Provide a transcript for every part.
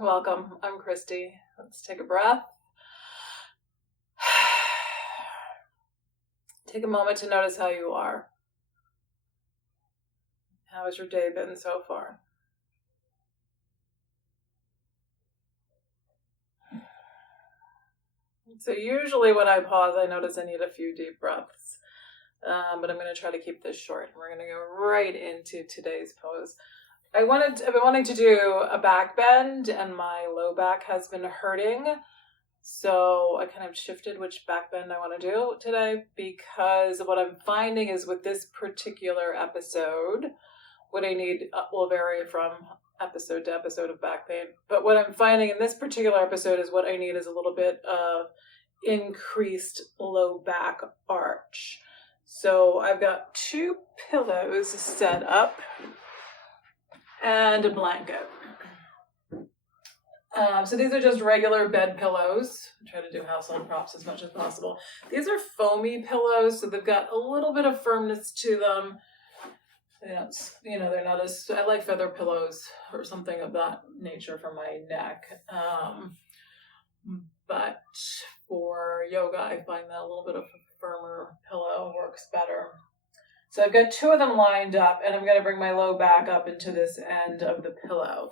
Welcome. I'm Christy. Let's take a breath. Take a moment to notice how you are. How has your day been so far? So usually when I pause, I notice I need a few deep breaths. But I'm going to try to keep this short. We're going to go right into today's pose. I've been wanting to do a back bend, and my low back has been hurting. So I kind of shifted which back bend I want to do today, because what I'm finding is with this particular episode, what I need will vary from episode to episode of back pain. But what I'm finding in this particular episode is what I need is a little bit of increased low back arch. So I've got 2 pillows set up and a blanket. So these are just regular bed pillows. I try to do household props as much as possible. These are foamy pillows, so they've got a little bit of firmness to them. They're not as, I like feather pillows or something of that nature for my neck. But for yoga, I find that a little bit of a firmer pillow works better. So I've got 2 of them lined up, and I'm going to bring my low back up into this end of the pillow.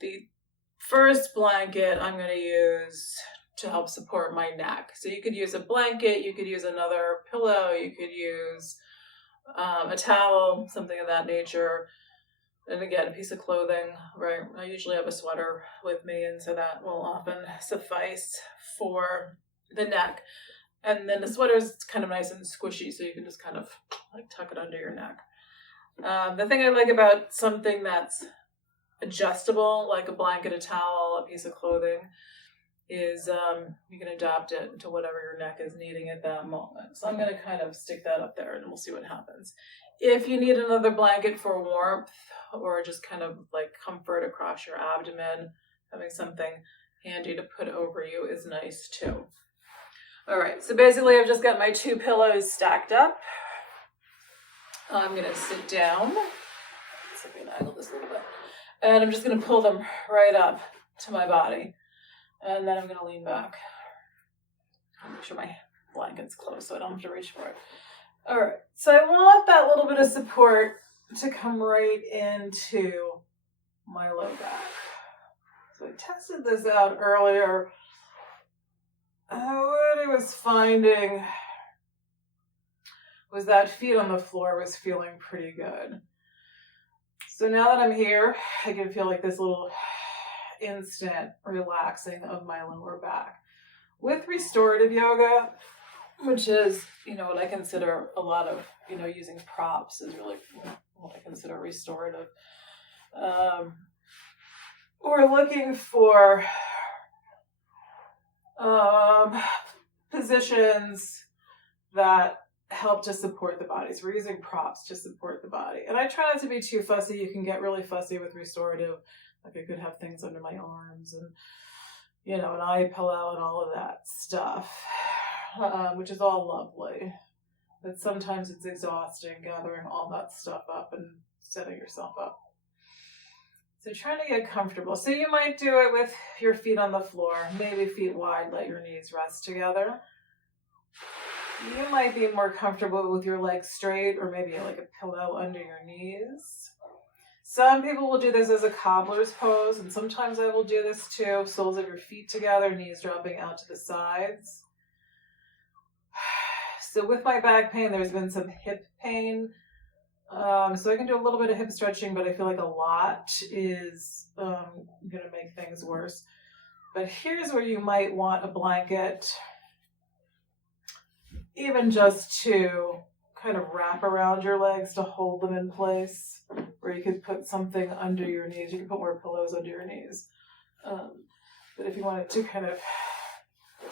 The first blanket I'm going to use to help support my neck. So you could use a blanket, you could use another pillow, you could use a towel, something of that nature. And again, a piece of clothing, right? I usually have a sweater with me, and so that will often suffice for the neck. And then the sweater is kind of nice and squishy, so you can just kind of like tuck it under your neck. The thing I like about something that's adjustable, like a blanket, a towel, a piece of clothing, is you can adapt it to whatever your neck is needing at that moment. So I'm going to kind of stick that up there, and we'll see what happens. If you need another blanket for warmth or just kind of like comfort across your abdomen, having something handy to put over you is nice too. All right, so basically I've just got my 2 pillows stacked up. I'm going to sit down. Let's see if I can angle this a little bit. And I'm just going to pull them right up to my body. And then I'm going to lean back. Make sure my blanket's close so I don't have to reach for it. All right, so I want that little bit of support to come right into my low back. So I tested this out earlier. What I was finding was that feet on the floor was feeling pretty good. So now that I'm here, I can feel like this little instant relaxing of my lower back. With restorative yoga, which is, what I consider a lot of, using props is really what I consider restorative. We're looking for positions that help to support the body. So we're using props to support the body. And I try not to be too fussy. You can get really fussy with restorative. Like I could have things under my arms and, an eye pillow and all of that stuff, which is all lovely. But sometimes it's exhausting gathering all that stuff up and setting yourself up. So trying to get comfortable. So you might do it with your feet on the floor, maybe feet wide, let your knees rest together. You might be more comfortable with your legs straight or maybe like a pillow under your knees. Some people will do this as a cobbler's pose, and sometimes I will do this too. Soles of your feet together, knees dropping out to the sides. So with my back pain, there's been some hip pain. So I can do a little bit of hip stretching, but I feel like a lot is going to make things worse. But here's where you might want a blanket, even just to kind of wrap around your legs to hold them in place, or you could put something under your knees. You can put more pillows under your knees. But if you wanted to kind of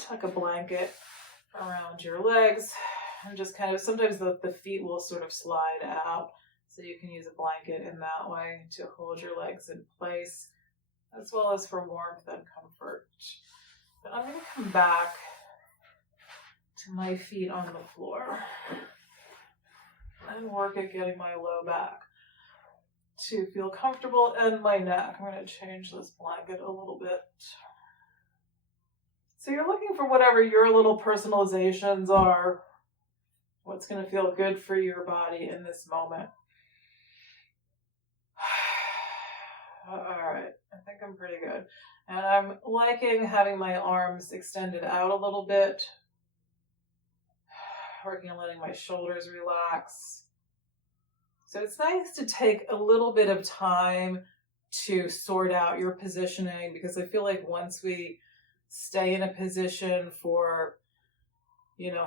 tuck a blanket around your legs and just kind of, sometimes the feet will sort of slide out, so you can use a blanket in that way to hold your legs in place, as well as for warmth and comfort. But I'm going to come back to my feet on the floor and work at getting my low back to feel comfortable, and my neck. I'm going to change this blanket a little bit. So you're looking for whatever your little personalizations are, what's going to feel good for your body in this moment. All right, I think I'm pretty good. And I'm liking having my arms extended out a little bit. Working on letting my shoulders relax. So it's nice to take a little bit of time to sort out your positioning, because I feel like once we stay in a position for,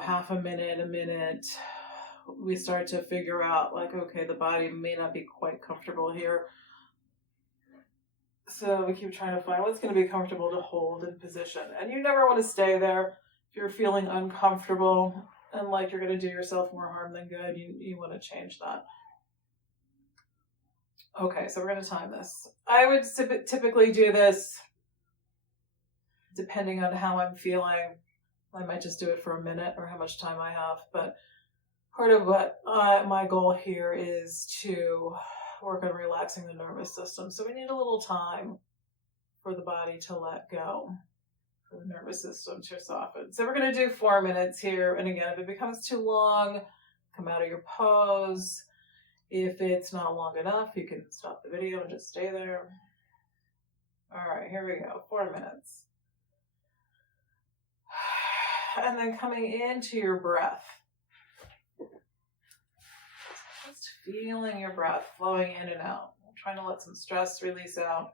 half a minute, we start to figure out like, okay, the body may not be quite comfortable here. So we keep trying to find what's going to be comfortable to hold in position. And you never want to stay there. If you're feeling uncomfortable and like you're going to do yourself more harm than good, you want to change that. Okay, so we're going to time this. I would typically do this depending on how I'm feeling. I might just do it for a minute or how much time I have. But part of what my goal here is to work on relaxing the nervous system. So we need a little time for the body to let go, for the nervous system to soften. So we're going to do 4 minutes here. And again, if it becomes too long, come out of your pose. If it's not long enough, you can stop the video and just stay there. All right, here we go. 4 minutes. And then coming into your breath. Just feeling your breath flowing in and out. Trying to let some stress release out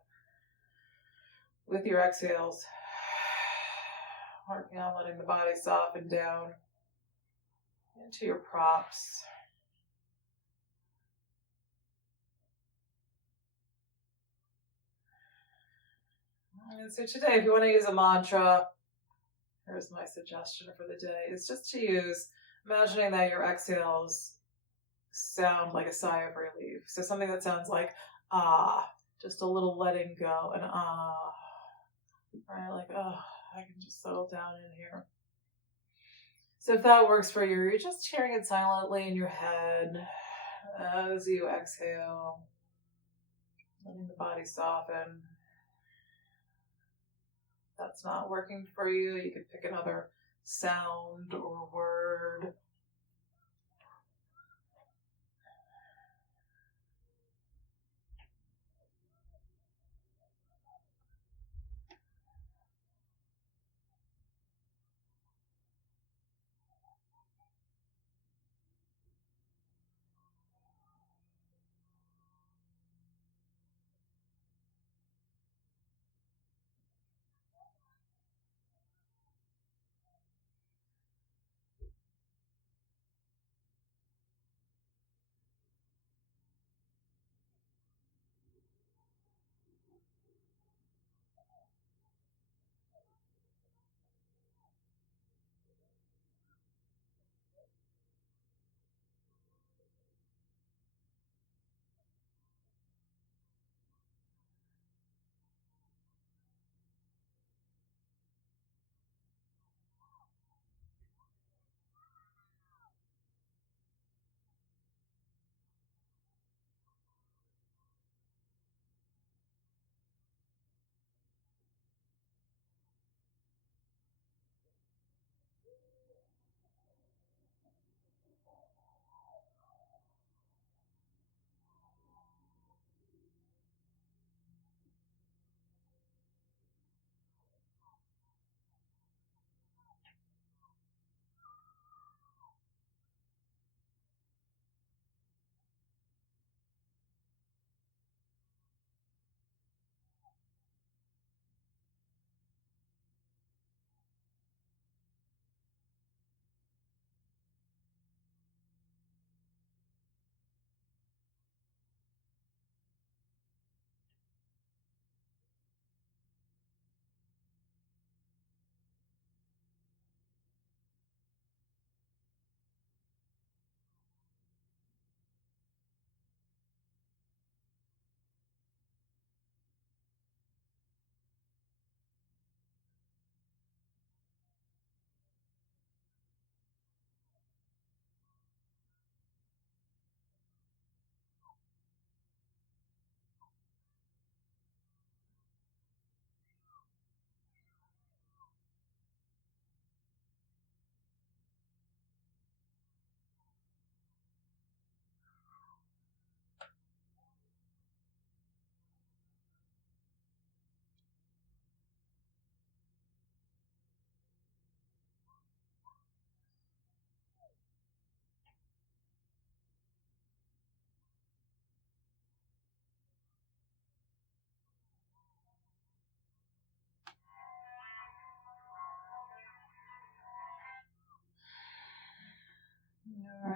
with your exhales. Working on letting the body soften down into your props. And so today, if you want to use a mantra, here's my suggestion for the day, is just to use, imagining that your exhales sound like a sigh of relief. So something that sounds like, ah, just a little letting go, and ah, right? Like, oh, I can just settle down in here. So if that works for you, you're just hearing it silently in your head as you exhale, letting the body soften. If that's not working for you, you could pick another sound or word.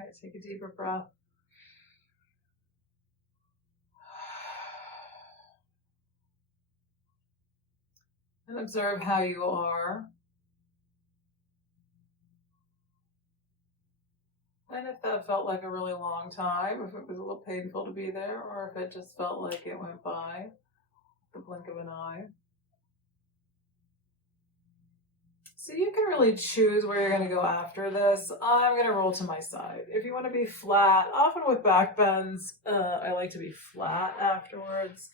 right, take a deeper breath. And observe how you are. And if that felt like a really long time, if it was a little painful to be there, or if it just felt like it went by the blink of an eye. So you can really choose where you're going to go after this. I'm going to roll to my side. If you want to be flat, often with back bends, I like to be flat afterwards.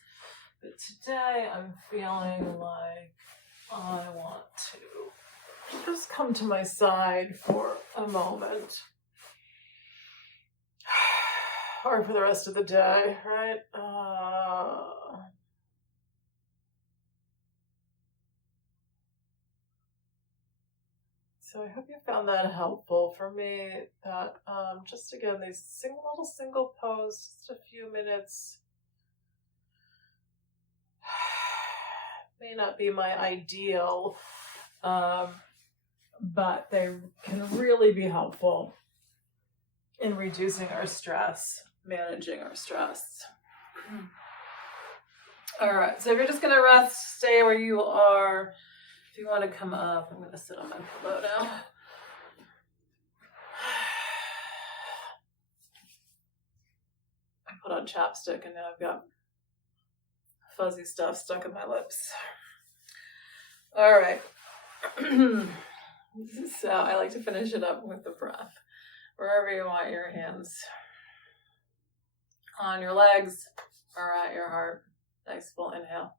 But today I'm feeling like I want to just come to my side for a moment. Or for the rest of the day, right? So I hope you found that helpful. For me, that just again, these little single pose, just a few minutes, may not be my ideal, but they can really be helpful in reducing our stress, managing our stress. All right, so if you're just gonna rest, stay where you are. If you want to come up, I'm gonna sit on my pillow now. I put on chapstick and now I've got fuzzy stuff stuck in my lips. All right. So I like to finish it up with the breath. Wherever you want your hands. On your legs or at your heart. Nice full inhale.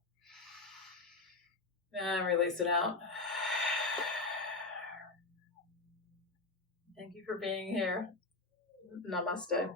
And release it out. Thank you for being here. Namaste.